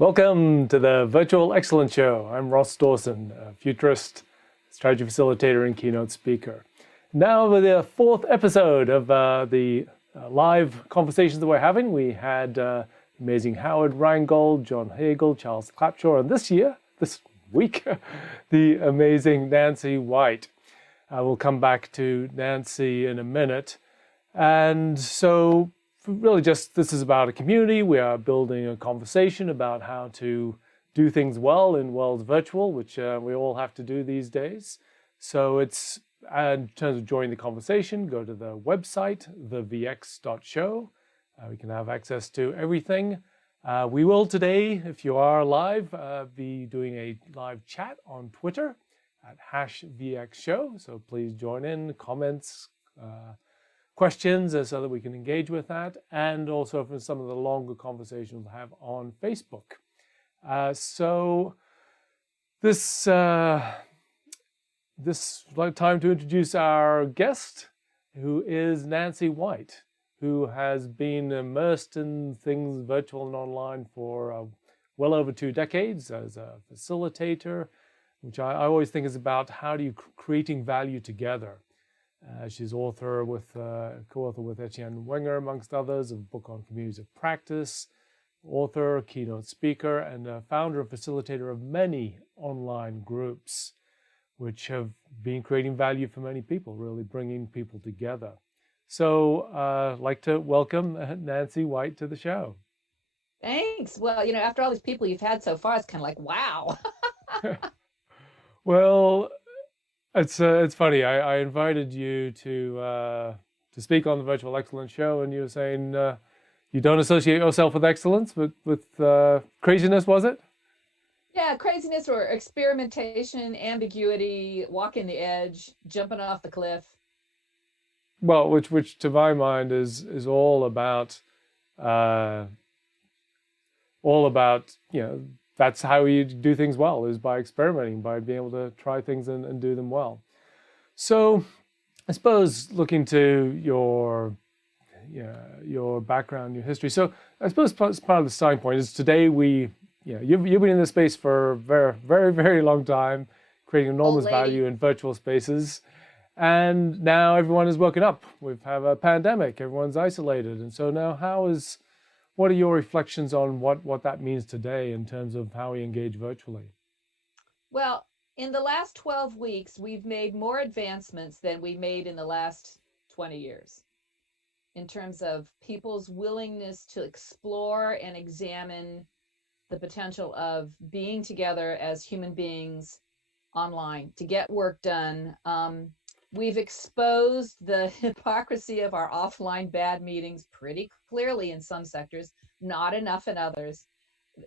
Welcome to the Virtual Excellence Show. I'm Ross Dawson, a futurist, strategy facilitator, and keynote speaker. Now with the fourth episode of the live conversations that we're having. We had amazing Howard Rheingold, John Hagel, Charles Clapshaw, and this week, the amazing Nancy White. We'll come back to Nancy in a minute. And so really just this is about a community. We are building a conversation about how to do things well in worlds virtual, which we all have to do these days. So it's, in terms of joining the conversation, go to the website, thevx.show. We can have access to everything. We will today, if you are live, be doing a live chat on Twitter at #VXShow. So please join in, comments, questions so that we can engage with that, and also for some of the longer conversations we'll have on Facebook. So this time to introduce our guest, who is Nancy White, who has been immersed in things virtual and online for well over 2 decades as a facilitator, which I always think is about how do you creating value together. She's co-author with Etienne Wenger, amongst others, of a book on communities of practice, author, keynote speaker, and founder and facilitator of many online groups, which have been creating value for many people, really bringing people together. So I'd like to welcome Nancy White to the show. Thanks. Well, after all these people you've had so far, it's kind of like, wow. Well, it's funny. I invited you to speak on the Virtual Excellence Show, and you were saying you don't associate yourself with excellence, but with craziness, was it? Yeah, craziness or experimentation, ambiguity, walking the edge, jumping off the cliff. Well, which to my mind is all about that's how you do things well, is by experimenting, by being able to try things and do them well. So I suppose looking to your background, your history. So I suppose part of the starting point is today you've been in this space for a very, very, very long time, creating enormous value in virtual spaces. And now everyone is woken up. We've had a pandemic, everyone's isolated. And so now what are your reflections on what that means today in terms of how we engage virtually? Well, in the last 12 weeks, we've made more advancements than we made in the last 20 years in terms of people's willingness to explore and examine the potential of being together as human beings online to get work done. We've exposed the hypocrisy of our offline bad meetings pretty clearly in some sectors, not enough in others,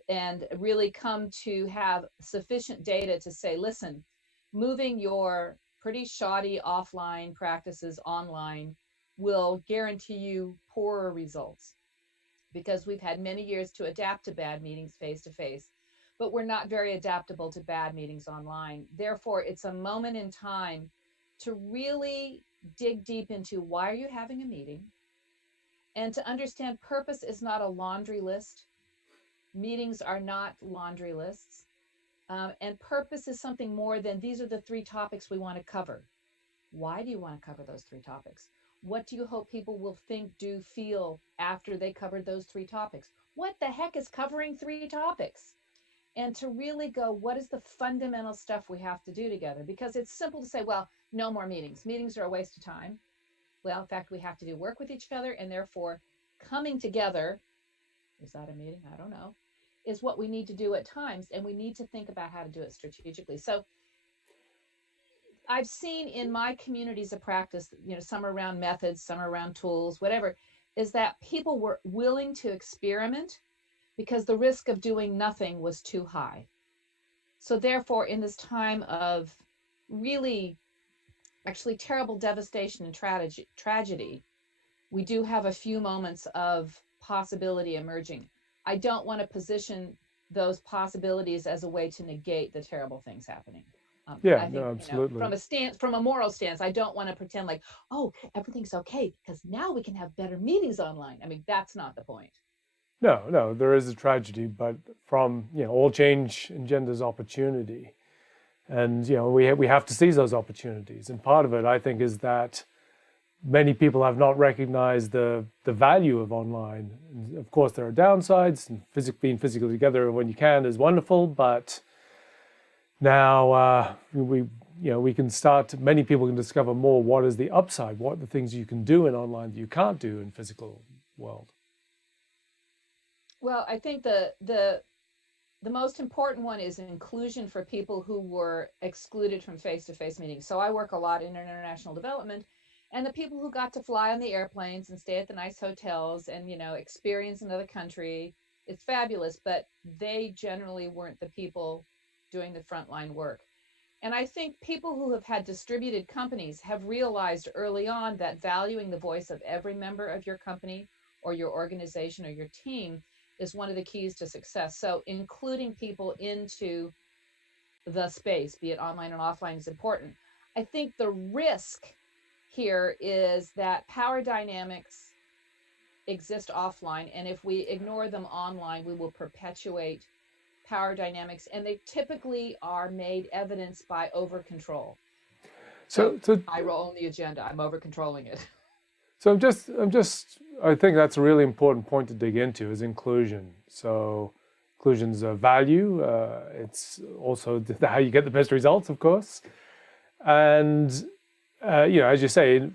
and really come to have sufficient data to say, listen, moving your pretty shoddy offline practices online will guarantee you poorer results, because we've had many years to adapt to bad meetings face-to-face, but we're not very adaptable to bad meetings online. Therefore, it's a moment in time to really dig deep into why are you having a meeting, and to understand purpose is not a laundry list. Meetings are not laundry lists. And purpose is something more than these are the 3 topics we want to cover. Why do you want to cover those 3 topics? What do you hope people will think, do, feel after they covered those 3 topics? What the heck is covering 3 topics? And to really go, what is the fundamental stuff we have to do together? Because it's simple to say, well, no more meetings. Meetings are a waste of time. Well, in fact, we have to do work with each other, and therefore coming together, is that a meeting? I don't know, is what we need to do at times, and we need to think about how to do it strategically. So I've seen in my communities of practice, some around methods, some around tools, whatever, is that people were willing to experiment because the risk of doing nothing was too high. So therefore, in this time of really actually terrible devastation and tragedy, we do have a few moments of possibility emerging. I don't want to position those possibilities as a way to negate the terrible things happening. I think, absolutely. From a moral stance, I don't want to pretend like, oh, everything's okay because now we can have better meetings online. I mean, that's not the point. No, there is a tragedy, but from, all change engenders opportunity. And, we have to seize those opportunities. And part of it, I think, is that many people have not recognized the value of online. And of course, there are downsides, and being physically together when you can is wonderful, but now we can many people can discover more what is the upside, what are the things you can do in online that you can't do in physical world. Well, I think the most important one is inclusion for people who were excluded from face-to-face meetings. So I work a lot in international development, and the people who got to fly on the airplanes and stay at the nice hotels and experience another country, it's fabulous, but they generally weren't the people doing the frontline work. And I think people who have had distributed companies have realized early on that valuing the voice of every member of your company or your organization or your team is one of the keys to success. So including people into the space, be it online and offline, is important. I think the risk here is that power dynamics exist offline, and if we ignore them online, we will perpetuate power dynamics, and they typically are made evidence by over control. So I roll the agenda, I'm over controlling it. So I think that's a really important point to dig into is inclusion. So inclusion's a value. It's also how you get the best results, of course. And, as you say,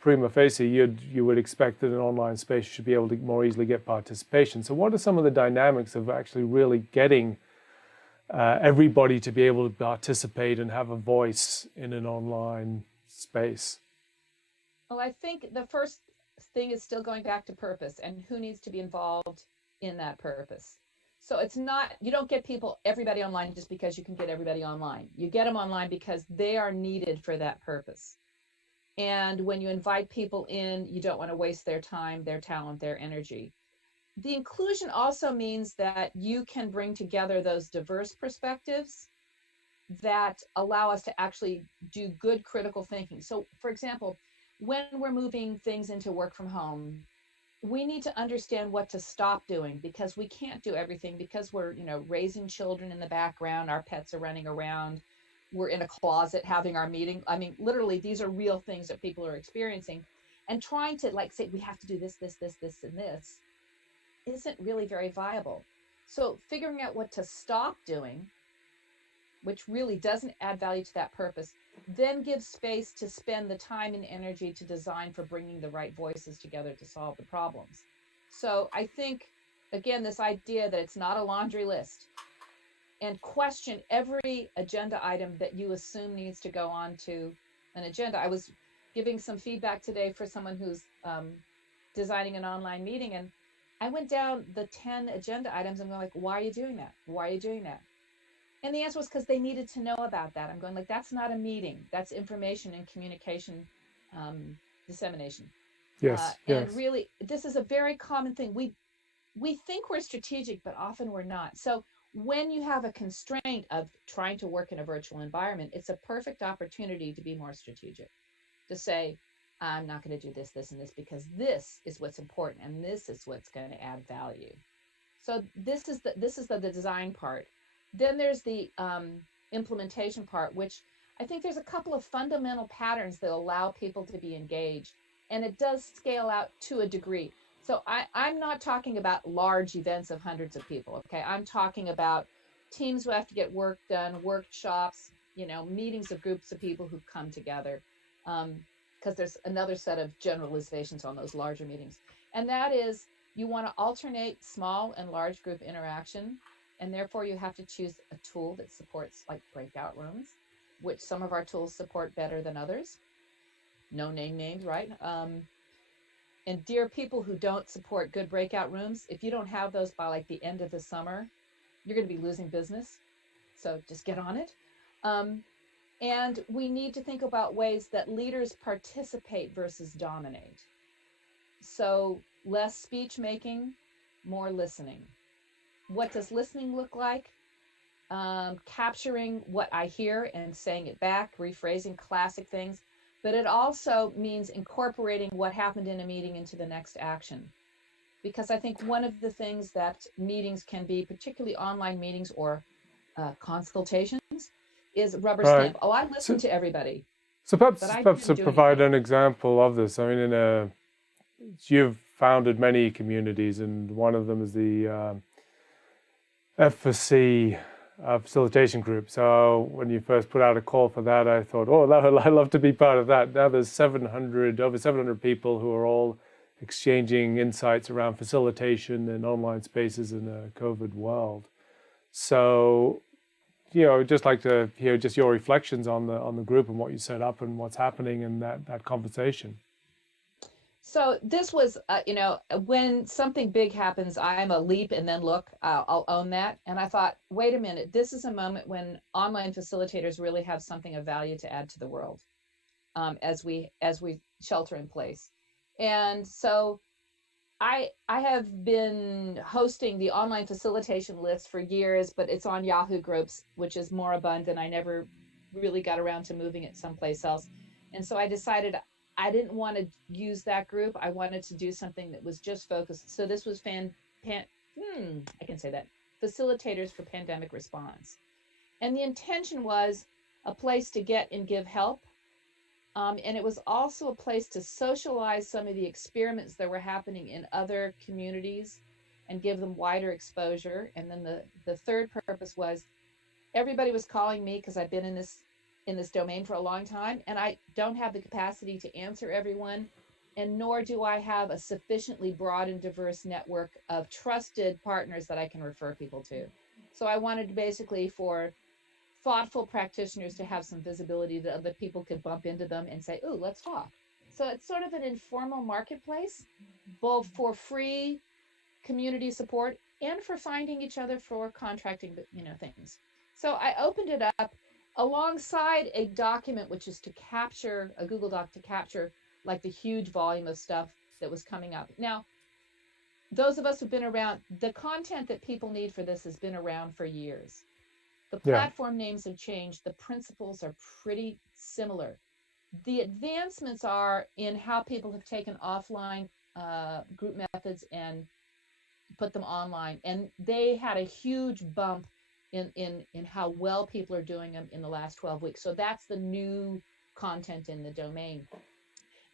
prima facie, you would expect that an online space should be able to more easily get participation. So what are some of the dynamics of actually really getting everybody to be able to participate and have a voice in an online space? Well, I think the first thing is still going back to purpose and who needs to be involved in that purpose. So it's not, you don't get everybody online just because you can get everybody online. You get them online because they are needed for that purpose. And when you invite people in, you don't want to waste their time, their talent, their energy. The inclusion also means that you can bring together those diverse perspectives that allow us to actually do good critical thinking. So, for example, when we're moving things into work from home, we need to understand what to stop doing because we can't do everything because we're, raising children in the background, our pets are running around, we're in a closet having our meeting. I mean, literally, these are real things that people are experiencing. And trying to say, we have to do this, and this isn't really very viable. So figuring out what to stop doing, which really doesn't add value to that purpose, then gives space to spend the time and energy to design for bringing the right voices together to solve the problems. So I think, again, this idea that it's not a laundry list, and question every agenda item that you assume needs to go on to an agenda. I was giving some feedback today for someone who's designing an online meeting, and I went down the 10 agenda items and I'm like, why are you doing that? Why are you doing that? And the answer was because they needed to know about that. I'm going that's not a meeting. That's information and communication dissemination. Yes. And really, this is a very common thing. We think we're strategic, but often we're not. So when you have a constraint of trying to work in a virtual environment, it's a perfect opportunity to be more strategic, to say, I'm not going to do this, this, and this because this is what's important and this is what's going to add value. So this is the design part. Then there's the implementation part, which I think there's a couple of fundamental patterns that allow people to be engaged, and it does scale out to a degree. So I'm not talking about large events of hundreds of people, okay? I'm talking about teams who have to get work done, workshops, meetings of groups of people who come together, because there's another set of generalizations on those larger meetings. And that is, you want to alternate small and large group interaction, and therefore you have to choose a tool that supports like breakout rooms, which some of our tools support better than others. No name names, right? And dear people who don't support good breakout rooms, if you don't have those by like the end of the summer, you're going to be losing business. So just get on it. And we need to think about ways that leaders participate versus dominate. So less speech making, more listening. What does listening look like? Capturing what I hear and saying it back, rephrasing classic things. But it also means incorporating what happened in a meeting into the next action. because I think one of the things that meetings can be, particularly online meetings or consultations, is rubber Right. stamp. Oh, I listen So, to everybody, so but perhaps, I perhaps to didn't do provide anything. an example of this, I mean, you've founded many communities, and one of them is the Ep4 facilitation group. So when you first put out a call for that, I thought, oh, I'd love to be part of that. Now there's over 700 people who are all exchanging insights around facilitation in online spaces in a COVID world. So, just like to hear just your reflections on the group and what you set up and what's happening in that conversation. So this was, when something big happens, I'm a leap and then look. I'll own that. And I thought, wait a minute, this is a moment when online facilitators really have something of value to add to the world, as we shelter in place. And so I have been hosting the online facilitation list for years, but it's on Yahoo Groups, which is moribund, and I never really got around to moving it someplace else. And so I decided I didn't want to use that group. I wanted to do something that was just focused. So this was I can say that, facilitators for pandemic response. And the intention was a place to get and give help, and it was also a place to socialize some of the experiments that were happening in other communities and give them wider exposure. And then the third purpose was everybody was calling me because I've been in this domain for a long time, and I don't have the capacity to answer everyone, and nor do I have a sufficiently broad and diverse network of trusted partners that I can refer people to. So I wanted basically for thoughtful practitioners to have some visibility that other people could bump into them and say, "Ooh, let's talk." So it's sort of an informal marketplace, both for free community support and for finding each other for contracting, things. So I opened it up alongside a document, which is to capture a Google Doc to capture like the huge volume of stuff that was coming up. Now, those of us who've been around, the content that people need for this has been around for years. The Yeah. platform names have changed. The principles are pretty similar. The advancements are in how people have taken offline group methods and put them online. And they had a huge bump in how well people are doing them in the last 12 weeks. So that's the new content in the domain.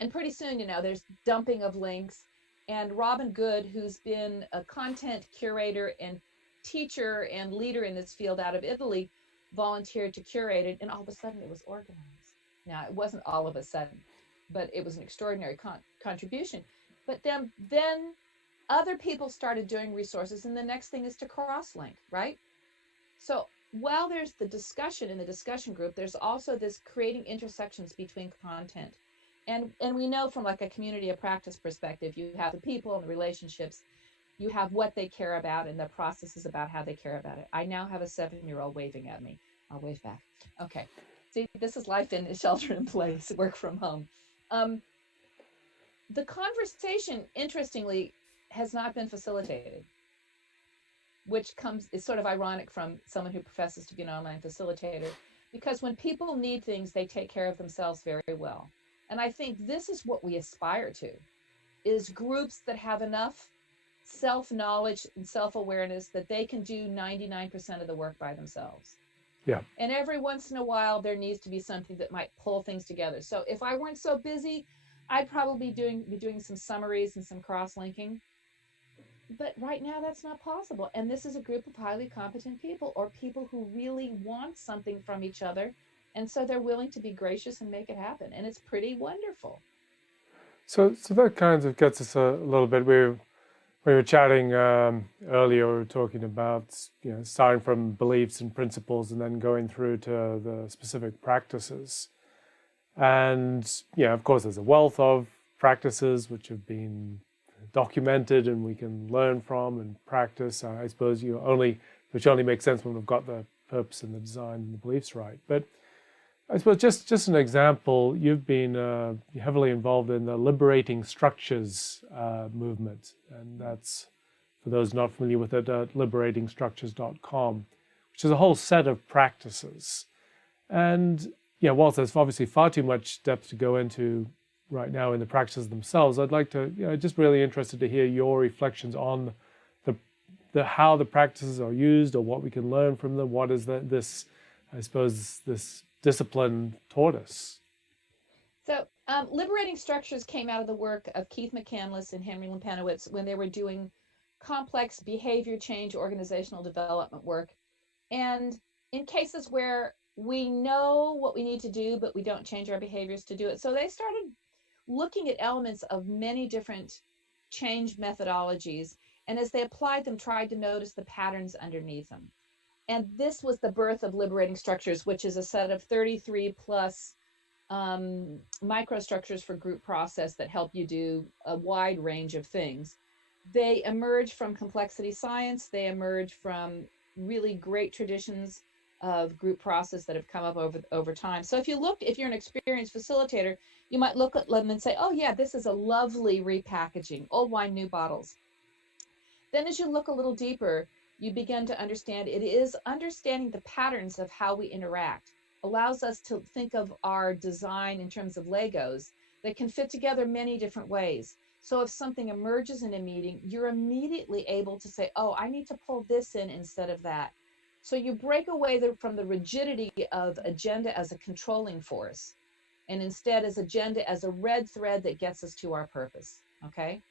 And pretty soon, there's dumping of links. And Robin Good, who's been a content curator and teacher and leader in this field out of Italy, volunteered to curate it. And all of a sudden, it was organized. Now, it wasn't all of a sudden, but it was an extraordinary contribution. But then other people started doing resources. And the next thing is to cross link, right? So while there's the discussion in the discussion group, there's also this creating intersections between content. And we know from like a community of practice perspective, you have the people and the relationships, you have what they care about and the processes about how they care about it. I now have a 7-year-old waving at me. I'll wave back. Okay. See, this is life in shelter in place, work from home. The conversation, interestingly, has not been facilitated, which is sort of ironic from someone who professes to be an online facilitator, because when people need things, they take care of themselves very well. And I think this is what we aspire to, is groups that have enough self-knowledge and self-awareness that they can do 99% of the work by themselves. Yeah. And every once in a while, there needs to be something that might pull things together. So if I weren't so busy, I'd probably be doing some summaries and some cross-linking. But right now, that's not possible. And this is a group of highly competent people, or people who really want something from each other. And so they're willing to be gracious and make it happen. And it's pretty wonderful. So that kind of gets us a little bit. We were chatting earlier. We were talking about starting from beliefs and principles, and then going through to the specific practices. And of course, there's a wealth of practices which have been documented and we can learn from and practice. I suppose which only makes sense when we've got the purpose and the design and the beliefs right. But I suppose just an example, you've been heavily involved in the Liberating Structures movement, and that's, for those not familiar with it, at liberatingstructures.com, which is a whole set of practices. And whilst there's obviously far too much depth to go into right now in the practices themselves. I'd like to, just really interested to hear your reflections on the how the practices are used, or what we can learn from them. What is this, I suppose, this discipline taught us? So, Liberating Structures came out of the work of Keith McCandless and Henry Limpanowitz when they were doing complex behavior change, organizational development work. And in cases where we know what we need to do, but we don't change our behaviors to do it. So they started looking at elements of many different change methodologies. And as they applied them, tried to notice the patterns underneath them. And this was the birth of Liberating Structures, which is a set of 33 plus microstructures for group process that help you do a wide range of things. They emerge from complexity science. They emerge from really great traditions of group process that have come up over time. So if you're an experienced facilitator, you might look at them and say, oh yeah, this is a lovely repackaging, old wine, new bottles. Then as you look a little deeper, you begin to understand it is understanding the patterns of how we interact allows us to think of our design in terms of Legos that can fit together many different ways. So if something emerges in a meeting, you're immediately able to say, oh, I need to pull this in instead of that. So you break away from the rigidity of agenda as a controlling force, and instead as agenda as a red thread that gets us to our purpose, okay?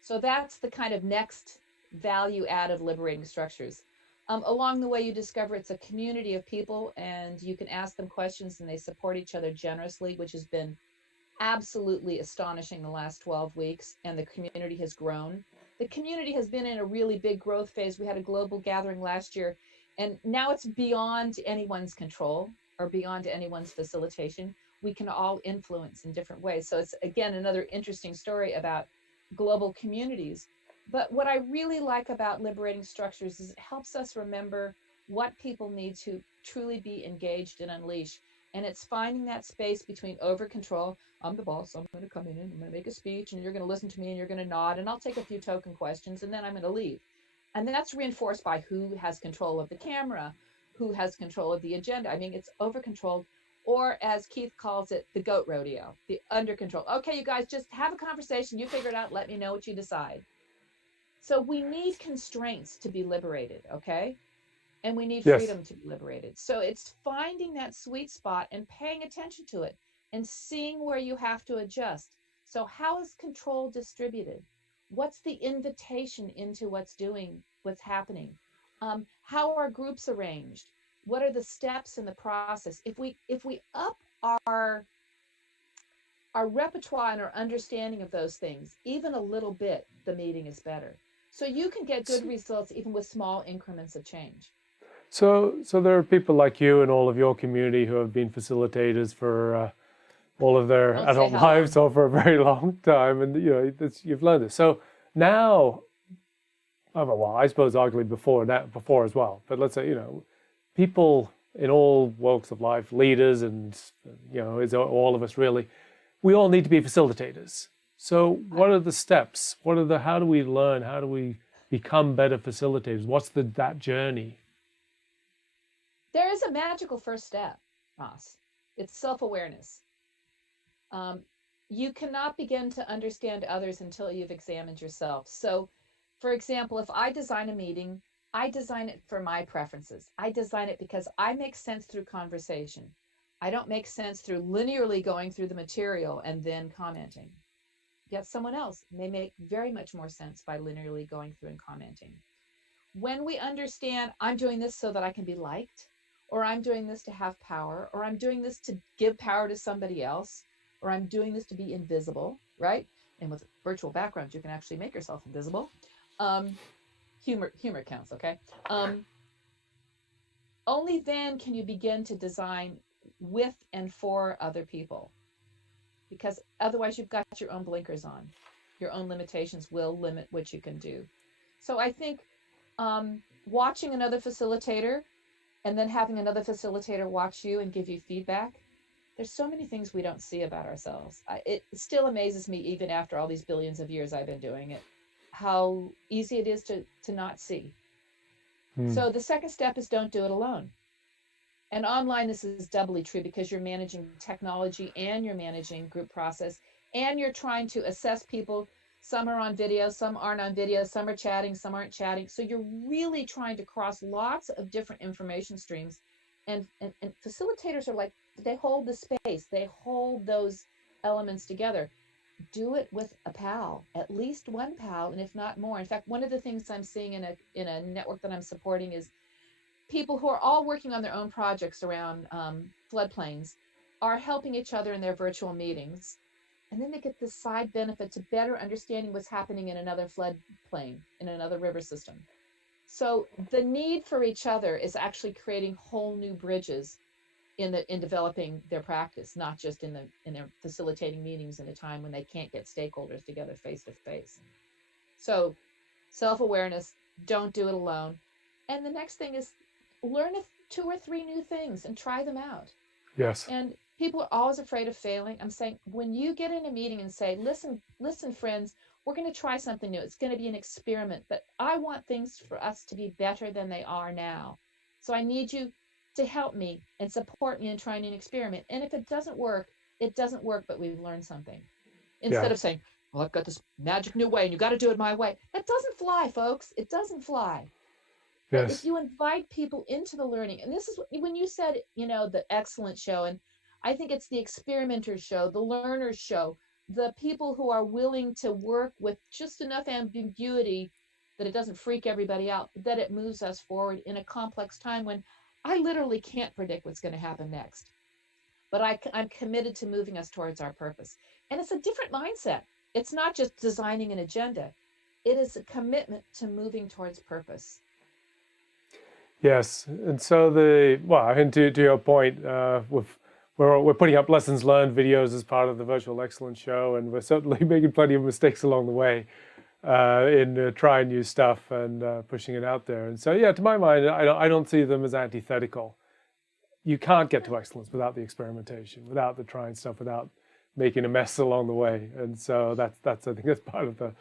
So that's the kind of next value add of Liberating Structures. Along the way, you discover it's a community of people, and you can ask them questions and they support each other generously, which has been absolutely astonishing the last 12 weeks, and the community has grown. The community has been in a really big growth phase. We had a global gathering last year, and now it's beyond anyone's control or beyond anyone's facilitation. We can all influence in different ways. So it's, again, another interesting story about global communities. But what I really like about Liberating Structures is it helps us remember what people need to truly be engaged and unleash. And it's finding that space between over control. I'm the boss, so I'm going to come in and I'm going to make a speech, and you're going to listen to me and you're going to nod, and I'll take a few token questions, and then I'm going to leave. And that's reinforced by who has control of the camera, who has control of the agenda. I mean, it's over controlled, or as Keith calls it, the goat rodeo, the under control. Okay, you guys just have a conversation. You figure it out. Let me know what you decide. So we need constraints to be liberated, okay? And we need Yes. freedom to be liberated. So it's finding that sweet spot and paying attention to it and seeing where you have to adjust. So how is control distributed? What's the invitation into what's happening? How are groups arranged? What are the steps in the process? If we up our repertoire and our understanding of those things, even a little bit, the meeting is better. So you can get good results even with small increments of change. So there are people like you and all of your community who have been facilitators for all of their adult lives or for a very long time, and you've learned this. So now, well, I suppose arguably before as well. But let's say people in all walks of life, leaders, and is all of us really. We all need to be facilitators. So what are the steps? How do we learn? How do we become better facilitators? What's that journey? There is a magical first step, Ross. It's self-awareness. You cannot begin to understand others until you've examined yourself. So, for example, if I design a meeting, I design it for my preferences. I design it because I make sense through conversation. I don't make sense through linearly going through the material and then commenting. Yet someone else may make very much more sense by linearly going through and commenting. When we understand I'm doing this so that I can be liked, or I'm doing this to have power, or I'm doing this to give power to somebody else, or I'm doing this to be invisible, right? And with virtual backgrounds, you can actually make yourself invisible. Humor counts, okay? Only then can you begin to design with and for other people. Because otherwise you've got your own blinkers on. Your own limitations will limit what you can do. So I think watching another facilitator and then having another facilitator watch you and give you feedback, there's so many things we don't see about ourselves. It still amazes me, even after all these billions of years I've been doing it, how easy it is to not see. So the second step is don't do it alone. And online, this is doubly true because you're managing technology and you're managing group process and you're trying to assess people. Some are on video, some aren't on video, some are chatting, some aren't chatting. So you're really trying to cross lots of different information streams. And facilitators are like, they hold the space, they hold those elements together. Do it with a pal, at least one pal, and if not more. In fact, one of the things I'm seeing in a network that I'm supporting is people who are all working on their own projects around floodplains are helping each other in their virtual meetings. And then they get this side benefit to better understanding what's happening in another floodplain, in another river system. So the need for each other is actually creating whole new bridges in developing their practice, not just in their facilitating meetings in a time when they can't get stakeholders together face to face. So self-awareness, don't do it alone. And the next thing is learn 2 or 3 new things and try them out. Yes. And people are always afraid of failing. I'm saying, when you get in a meeting and say, listen, friends, we're going to try something new. It's going to be an experiment, but I want things for us to be better than they are now. So I need you to help me and support me in trying an experiment. And if it doesn't work, it doesn't work, but we've learned something. Instead Yeah. of saying, well, I've got this magic new way and you got to do it my way. That doesn't fly, folks. It doesn't fly. But if Yes. you invite people into the learning, and this is when you said, the excellent show, and I think it's the experimenters show, the learners show, the people who are willing to work with just enough ambiguity that it doesn't freak everybody out, that it moves us forward in a complex time when I literally can't predict what's going to happen next. But I'm committed to moving us towards our purpose. And it's a different mindset. It's not just designing an agenda, it is a commitment to moving towards purpose. Yes, and so and to your point, we're putting up lessons learned videos as part of the Virtual Excellence Show, and we're certainly making plenty of mistakes along the way in trying new stuff and pushing it out there. And so, yeah, to my mind, I don't see them as antithetical. You can't get to excellence without the experimentation, without the trying stuff, without making a mess along the way. And so that's I think that's part of the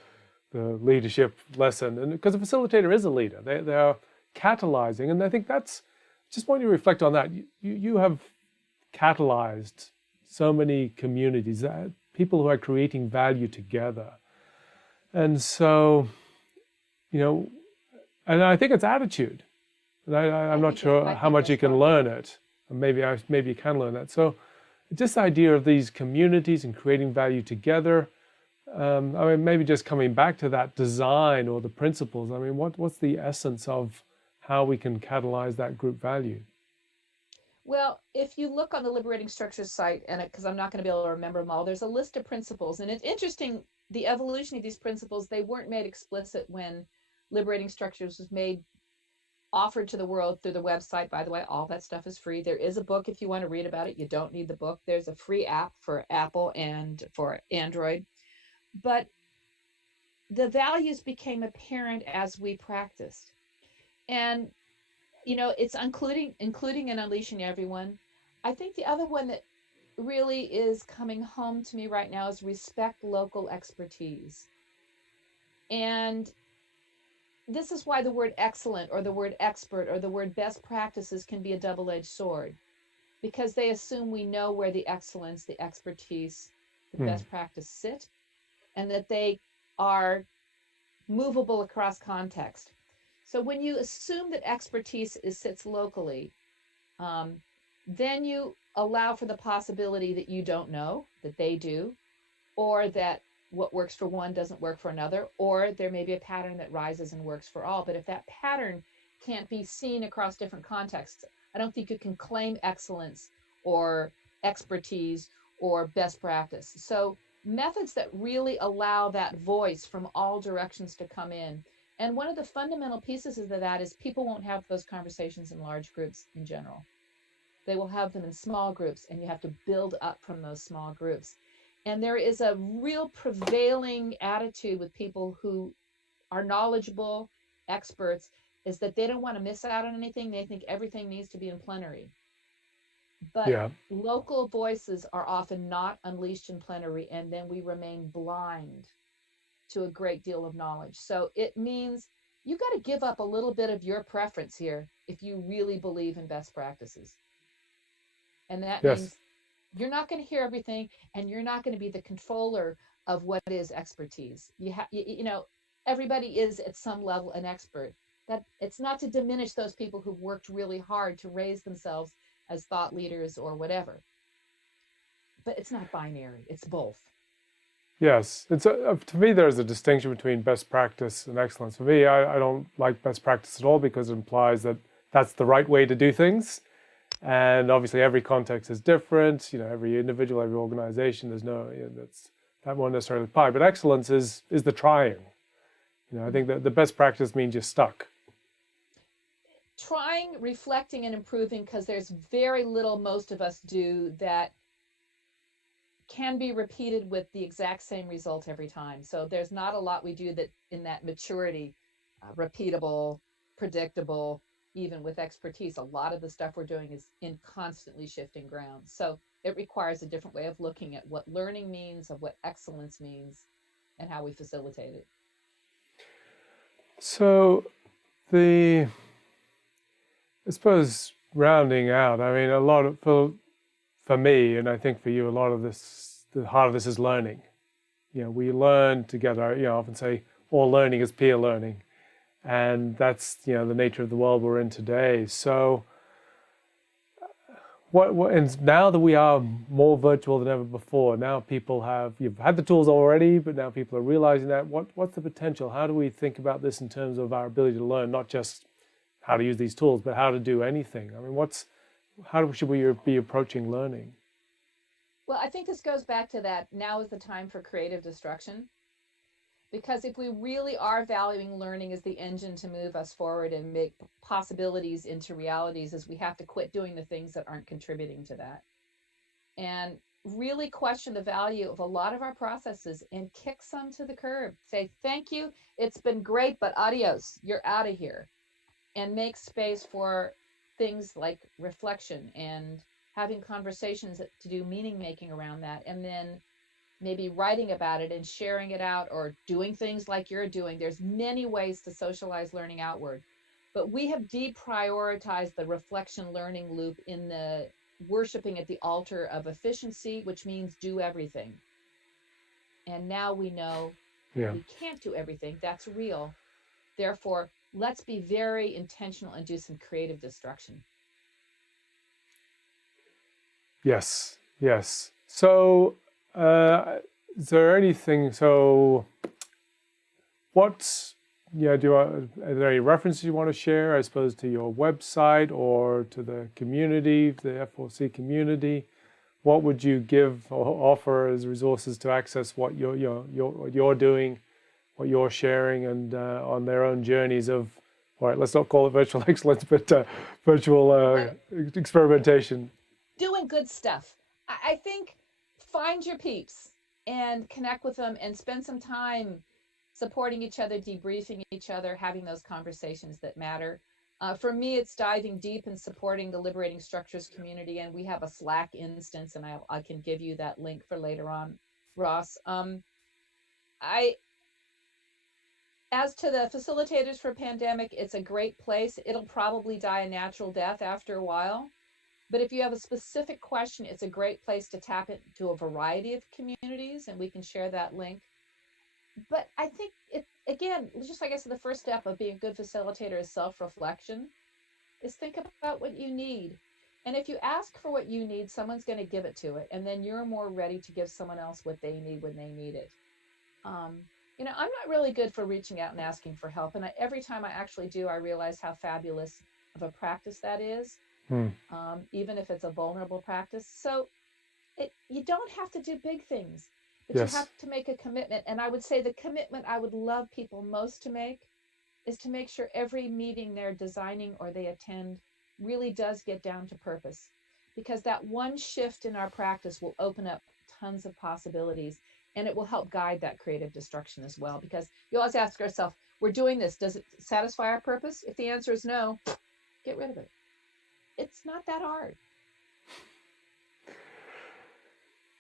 leadership lesson. And because a facilitator is a leader, they are catalyzing, and I think that's just want you to reflect on that. You have catalyzed so many communities, people who are creating value together, and so and I think it's attitude. And I'm not sure how much you can learn it, and maybe you can learn that. So just the idea of these communities and creating value together. I mean, maybe just coming back to that design or the principles. I mean, what's the essence of how we can catalyze that group value? Well, if you look on the Liberating Structures site, and because I'm not going to be able to remember them all, there's a list of principles. And it's interesting, the evolution of these principles, they weren't made explicit when Liberating Structures was offered to the world through the website. By the way, all that stuff is free. There is a book if you want to read about it. You don't need the book. There's a free app for Apple and for Android. But the values became apparent as we practiced. And it's including and unleashing everyone. I think the other one that really is coming home to me right now is respect local expertise. And this is why the word excellent or the word expert or the word best practices can be a double-edged sword, because they assume we know where the excellence, the expertise, the best practice sit, and that they are movable across context. So when you assume that expertise sits locally, then you allow for the possibility that you don't know, that they do, or that what works for one doesn't work for another, or there may be a pattern that rises and works for all. But if that pattern can't be seen across different contexts, I don't think you can claim excellence or expertise or best practice. So methods that really allow that voice from all directions to come in. And one of the fundamental pieces of that is people won't have those conversations in large groups in general. They will have them in small groups, and you have to build up from those small groups. And there is a real prevailing attitude with people who are knowledgeable, experts, is that they don't want to miss out on anything. They think everything needs to be in plenary. But local voices are often not unleashed in plenary, and then we remain blind to a great deal of knowledge. So it means you got to give up a little bit of your preference here if you really believe in best practices. And that means You're not going to hear everything, and you're not going to be the controller of what is expertise. Everybody is at some level an expert. That it's not to diminish those people who worked really hard to raise themselves as thought leaders or whatever. But it's not binary. It's both. Yes, to me there's a distinction between best practice and excellence. For me, I don't like best practice at all because it implies that that's the right way to do things. And obviously every context is different, every individual, every organization, there's no, that won't necessarily apply. But excellence is the trying. I think that the best practice means you're stuck. Trying, reflecting, and improving, because there's very little most of us do that can be repeated with the exact same result every time. So there's not a lot we do that in that maturity, repeatable, predictable, even with expertise. A lot of the stuff we're doing is in constantly shifting ground. So it requires a different way of looking at what learning means, of what excellence means, and how we facilitate it. So I suppose rounding out, I mean, a lot of, for me, and I think for you, a lot of this, the heart of this is learning. We learn together. I often say all learning is peer learning. And that's, the nature of the world we're in today. So and now that we are more virtual than ever before, now you've had the tools already, but now people are realizing that. What's the potential? How do we think about this in terms of our ability to learn, not just how to use these tools, but how to do anything? I mean, how should we be approaching learning? Well, I think this goes back to that now is the time for creative destruction. Because if we really are valuing learning as the engine to move us forward and make possibilities into realities, is we have to quit doing the things that aren't contributing to that. And really question the value of a lot of our processes and kick some to the curb. Say, thank you, it's been great, but adios, you're out of here. And make space for things like reflection and having conversations to do meaning making around that. And then maybe writing about it and sharing it out, or doing things like you're doing. There's many ways to socialize learning outward. But we have deprioritized the reflection learning loop in the worshiping at the altar of efficiency, which means do everything. And now we know we can't do everything. That's real. Therefore, let's be very intentional and do some creative destruction. Yes. So, is there anything? So, are there any references you want to share? I suppose to your website or to the community, the F4C community. What would you give or offer as resources to access what you're doing, what you're sharing, and on their own journeys of? All right, let's not call it virtual excellence, but virtual experimentation. Doing good stuff. I think find your peeps and connect with them and spend some time supporting each other, debriefing each other, having those conversations that matter. For me, it's diving deep and supporting the Liberating Structures community, and we have a Slack instance, and I can give you that link for later on, Ross. As to the facilitators for pandemic, it's a great place. It'll probably die a natural death after a while. But if you have a specific question, it's a great place to tap into a variety of communities, and we can share that link. But I think again, just like I said, the first step of being a good facilitator is self-reflection, is think about what you need. And if you ask for what you need, someone's going to give it to it. And then you're more ready to give someone else what they need when they need it. I'm not really good for reaching out and asking for help. And every time I actually do, I realize how fabulous of a practice that is. Even if it's a vulnerable practice. So you don't have to do big things, but you have to make a commitment. And I would say the commitment I would love people most to make is to make sure every meeting they're designing or they attend really does get down to purpose, because that one shift in our practice will open up tons of possibilities, and it will help guide that creative destruction as well. Because you always ask yourself, we're doing this, does it satisfy our purpose? If the answer is no, get rid of it. It's not that hard.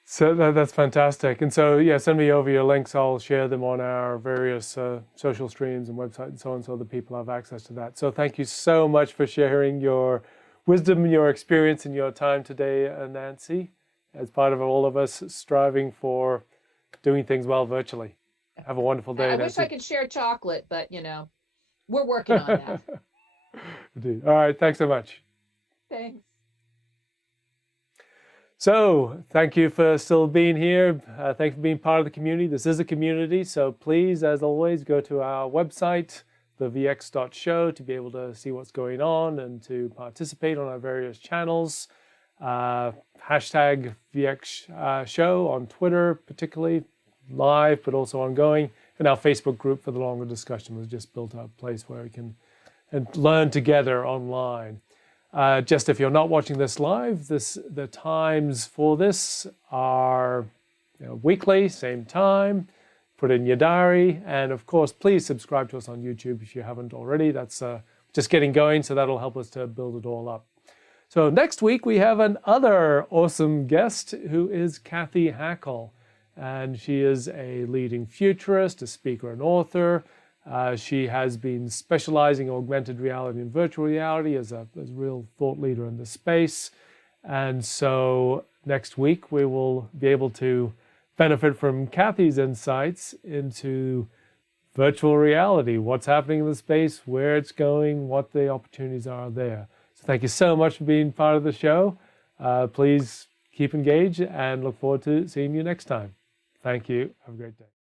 So that's fantastic. And so, send me over your links. I'll share them on our various social streams and website and so on, so that people have access to that. So thank you so much for sharing your wisdom, your experience, and your time today, Nancy. as part of all of us striving for doing things well virtually. Have a wonderful day, I Nancy. wish I could share chocolate, but we're working on that. All right, thanks so much. Thanks. So thank you for still being here. Thanks for being part of the community. This is a community, so please, as always, go to our website, thevx.show, to be able to see what's going on and to participate on our various channels. Hashtag VX show on Twitter, particularly live, but also ongoing. And our Facebook group for the longer discussion was just built up a place where we can learn together online. Just if you're not watching this live, the times for this are weekly, same time. Put in your diary. And of course, please subscribe to us on YouTube if you haven't already. That's just getting going, so that'll help us to build it all up. So next week, we have another awesome guest who is Kathy Hackle. And she is a leading futurist, a speaker and author. She has been specializing in augmented reality and virtual reality as a real thought leader in this space. And so next week, we will be able to benefit from Kathy's insights into virtual reality, what's happening in the space, where it's going, what the opportunities are there. So thank you so much for being part of the show. Please keep engaged and look forward to seeing you next time. Thank you. Have a great day.